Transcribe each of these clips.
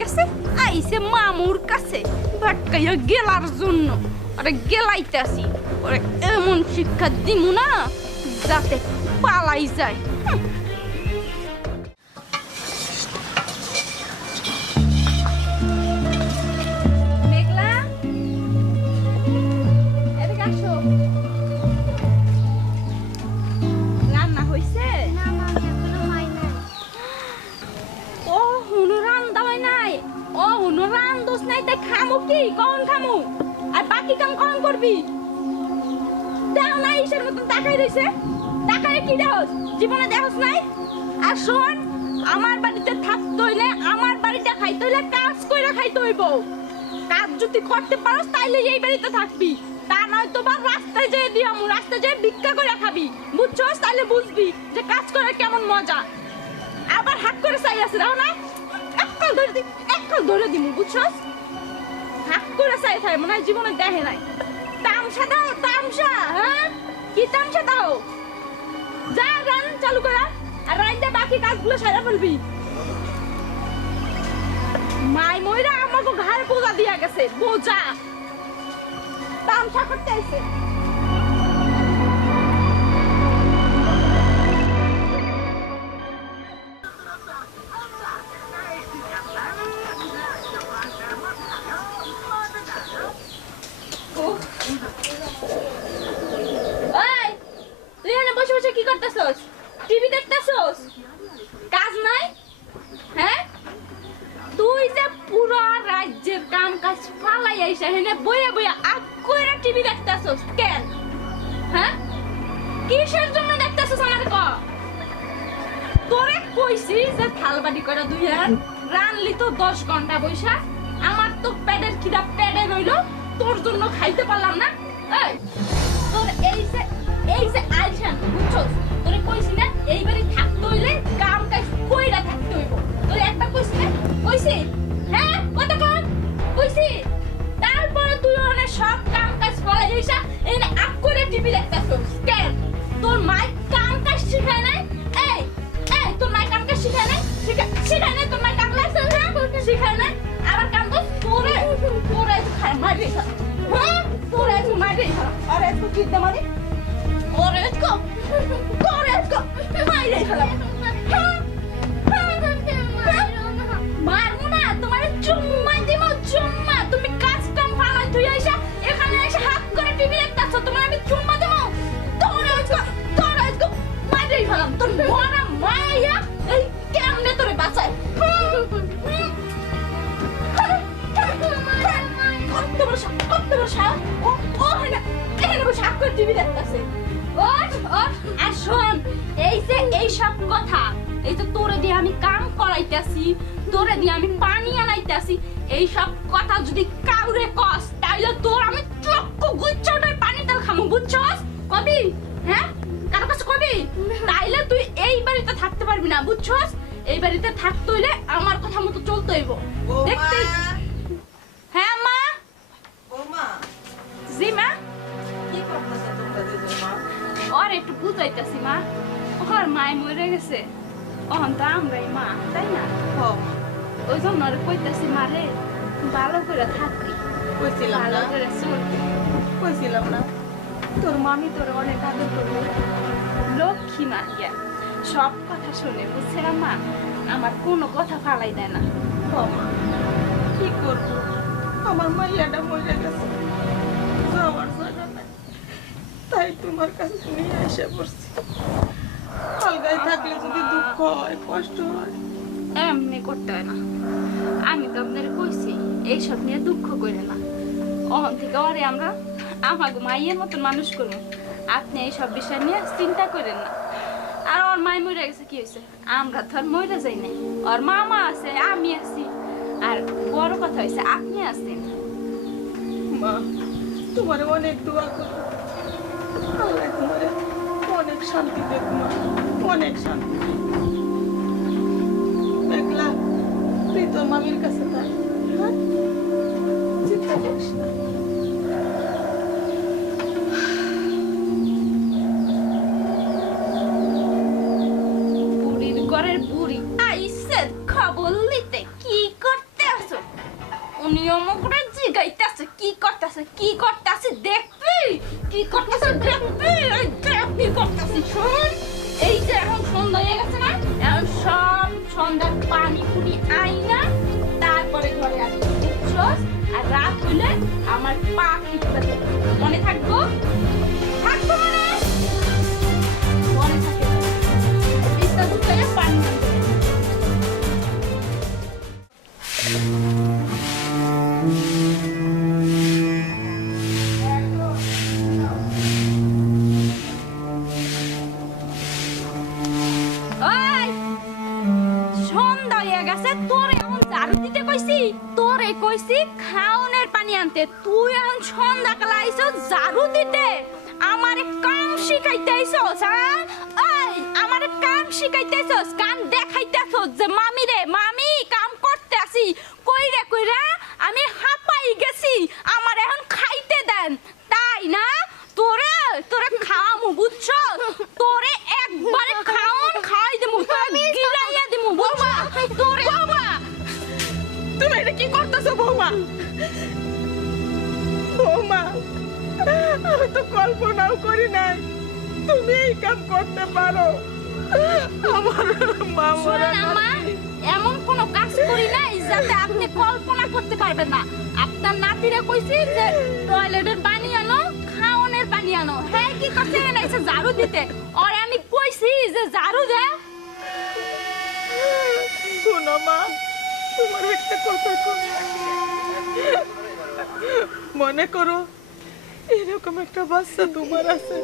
গেছে? আইসে মামুর কাছে। ভাটকাইয়া গেলার জন্য। আরে গেলাইতাছি ওরে এমন শিক্ষা দিমু না, যাতে পালাই যায়। খামু কাজ যদি করতে পারোস, তাইলে এই বাড়িতে থাকবি। তা নয় তো বা রাস্তায় যেয়ে দিয়ামু রাস্তায় যেয়ে ভিক্ষা করে খাবি। বুঝছস? তাইলে বুঝবি যে কাজ করে কেমন মজা। আবার হাত করে চাই আছে দাও না এককাল ধরে দি এককাল ধরে দিমু, বুঝছস? হাত করে মনে হয় জীবনে দেখে নাই। তামসা দাও, তামসা হ্যাঁ? কি তামসা দাও? যা রান চালু করা, আর রাইতে বাকি কাজগুলো সারা ফেলবি। মাই ময়রা আমাকে ঘাড় বোঝা দিয়া গেছে বোঝা তামসা করতে আইছে। কিসের জন্য দেখতেছস আমার ক? তোরে কইছি যে থালবাড়ি কইরা দুই হাত রানলি তো দশ ঘণ্টা বৈশা আমার তো পেটের খিদা পেটে রইল, তোর জন্য খাইতে পারলাম না। এই, তোর এই যে এই যে আইসান, বুঝছস? তোরে কইছি না এইবারে থাকতে হইলে কাম কাজ কইরা থাকতে হইব। তোরে একটা কইছি না, কইছি? তোরে মারি আরে তুই কি মারি ওরে কো তোরে করে টিভি দেখতাছে। ওঠ, ওঠ, আর শোন, এই যে এই সব কথা এই যে তোরে দিয়ে আমি কাম করাইতেছি তোরে দিয়ে আমি পানি আনাইতেছি এই সব কথা যদি কাউরে কস তাইলে তোর আমি চক্ষু গুচ্ছটাই পানি তেল খামু বুঝছস? কবি? হ্যাঁ? কারও কাছে কবি? তাইলে তুই এই বাড়িতে থাকতে পারবি না বুঝছস? এই বাড়িতে থাকতে হইলে আমার কথা মতো চলতে হইব। দেখতে হ্যাঁ মা জি মা? ওর একটু বুঝাইতেছি মা। ওর মায় মরে গেছে। অহন তো আমরাই মা তাই না? হ ওই জন্য কইতেছি মারে ভালো করে থাকবি। কইছিলাম ভালো করে চলবি। কইছিলাম না। তোর মামি তোর অনেক আদর করবে। লক্ষ্মী সব কথা শুনে মা আমার কোনো কথা ফালাই দেয় না। হ মা। কি করব? আমার মাইয়াটা মরে গেছে। তোমার কাছে নিয়ে এসে পড়ছি। আলগায় থাকলে যদি দুঃখ হয় কষ্ট হয়। এমনি করতে হয় না। আমি তো আপনার কইছি এইসব নিয়ে দুঃখ করে না। অহন থেকে ওরে আমরা আমাকে মাইয়ের মতন মানুষ করব। আপনি এইসব বিষয় নিয়ে চিন্তা করেন না। আর ওর মাই মরে গেছে কি হয়েছে আমরা তো আর মরে যাই নাই। ওর মামা আছে আমি আছি। আর বড় কথা হয়েছে আপনি আছেন। মা তোমার অনেক দোয়া করো অনেক শান্তি দেব মা, অনেক শান্তি। দেখলা, তুই তোর মামির কাছে থাক হ্যাঁ? চিন্তা করিস না। সন্ধ্যার পানি পুনি আইনা তারপরে ঘরে বুঝছস? আর রাত হলে আমার পা ঝাড়ু দিতে। আমারে কাম শিখাইতে আইছস হ্যাঁ? ওই আমারে কাম শিখাইতে আইছস কাম দেখাইতেছস যে মামি রে মামি কাম করতে আসি। কইরে কইরা আমি হাঁপাই গেছি আমার এখন খাইতে দেন। তাই না? তোরে তোরে খাওয়ামু বুঝছ তোরে একবারে খাওন খাই দেমু তোরে গিলাইয়া দেমু বৌমা। তোরে। বৌমা! তুমি এটা কি করতেছো বৌমা? বৌমা! আমি তো কল্পনাও করি নাই। তুমি এই কাম করতে পারো। আমার মা এমন কোনো কাজ করি নাই যাতে আপনি কল্পনা করতে পারবেন না। আপনার নাতিরে কইছি যে টয়লেটের পানি আনো খাওনের পানি আনো। হ্যাঁ কি করছে নাইছে ঝাড়ু দিতে? আর আমি কইছি যে ঝাড়ু দে। শোনো মা তোমার একটা কথা কই। মনে করো এরকম একটা বাচ্চা তোমার আছে।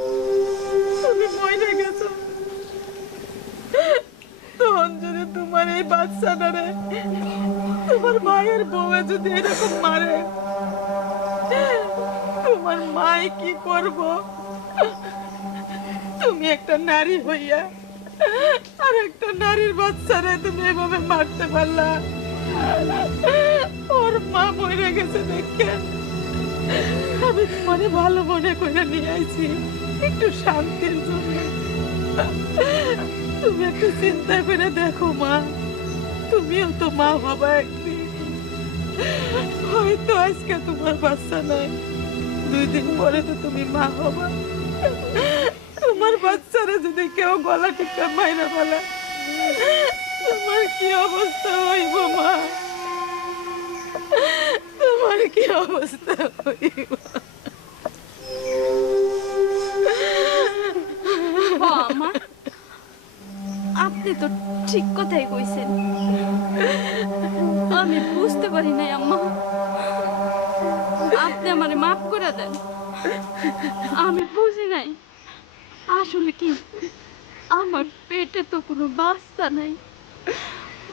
তুমি মরে গেছো। তখন যদি তোমার এই বাচ্চাটারে তোমার মায়ের বউয়ে যদি এরকম মারে, তোমার মায় কি করব? তুমি একটা নারী হইয়া, আর একটা নারীর বাচ্চারে তুমি এভাবে মারতে পারলা। ওর মা মরে গেছে দেখে। আমি তোমারে ভালো মনে করে নিয়ে আইছি। একটু শান্তির জন্য। তুমি একটু চিন্তা করে দেখো, মা। তুমিও তো মা বাবা একদিন। হয়তো আজকে তোমার বাচ্চা নাই। দুই দিন পরে তো তুমি মা হবা তোমার বাচ্চারা যদি কেউ গলা টিকা মাইরা বলা তোমার কি অবস্থা হইব, মা? কি অবস্থা আপনি তো ঠিক কথাই কইছেন। আমি বুঝতে পারি নাই আম্মা। আপনি আমারে মাফ করে দেন। আমি বুঝি নাই আসলে কি আমার পেটে তো কোনো বাচ্চা নাই,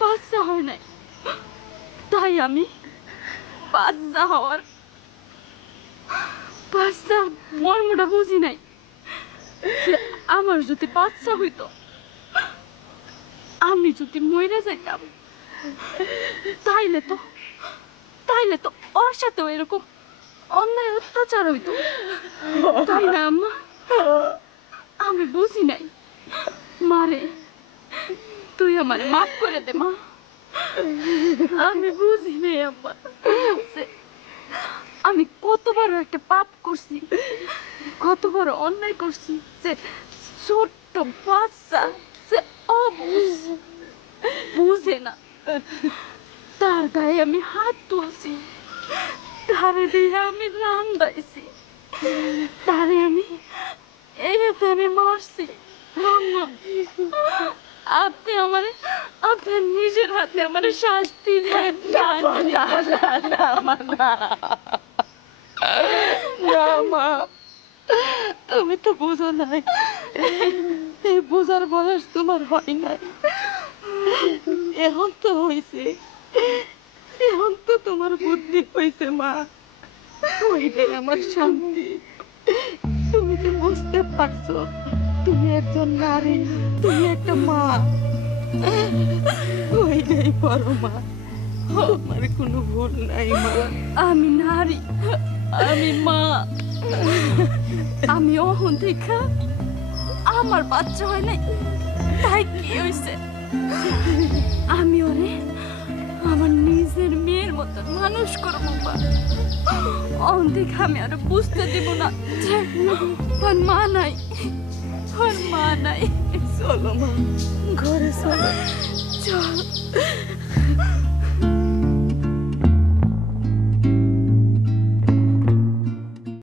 বাচ্চা হয় নাই। তাই আমি বাচ্চা হওয়ার বাচ্চা মর্মটা বুঝি নাই। আমার যদি বাচ্চা হইতো, আমি যদি মরে যাইতাম, তাইলে তো তাইলে তো ওর সাথেও এরকম অন্যায় অত্যাচার হইতো। তাই না, আম্মা? আমি বুঝি নাই। মারে, তুই আমার মাফ করে দে, মা। আমি বুঝি নাই আমি কত বড় একটা পাপ করছি কত বড় অন্যায় করছি যে ছোট্ট বাচ্চা, সে বুঝে না। তার গায়ে আমি হাত তুলছি, তারে দিয়ে আমি রান্দাইছি তারে আমি আমি মারছি। আপনি আমার আপনার নিজের হাতে আমার শাস্তি দেন। না না না মা, না। না মা। তুমি তো বুঝো নাই। এই বোঝার বয়স তোমার হয় নাই। এখন তো হয়েছে এখন তো তোমার বুদ্ধি হয়েছে মা। ওইটাই আমার শান্তি। তুমি তো বুঝতে পারছ। তুমি একজন নারী তুমি একটা মা। ওইটাই পারো মা। আমার কোনো ভুল নাই মা। আমি নারী, আমি মা। আমি অহন দেখা আমার বাচ্চা হয় নাই, তাই কি হয়েছে আমি ওরে আমার নিজের মেয়ের মতো মানুষ করব মা। অন্ধিক আমি আর বুঝতে দিব না। যে মা নাই। ওর মা নাই চলো মা ঘরে চলো চল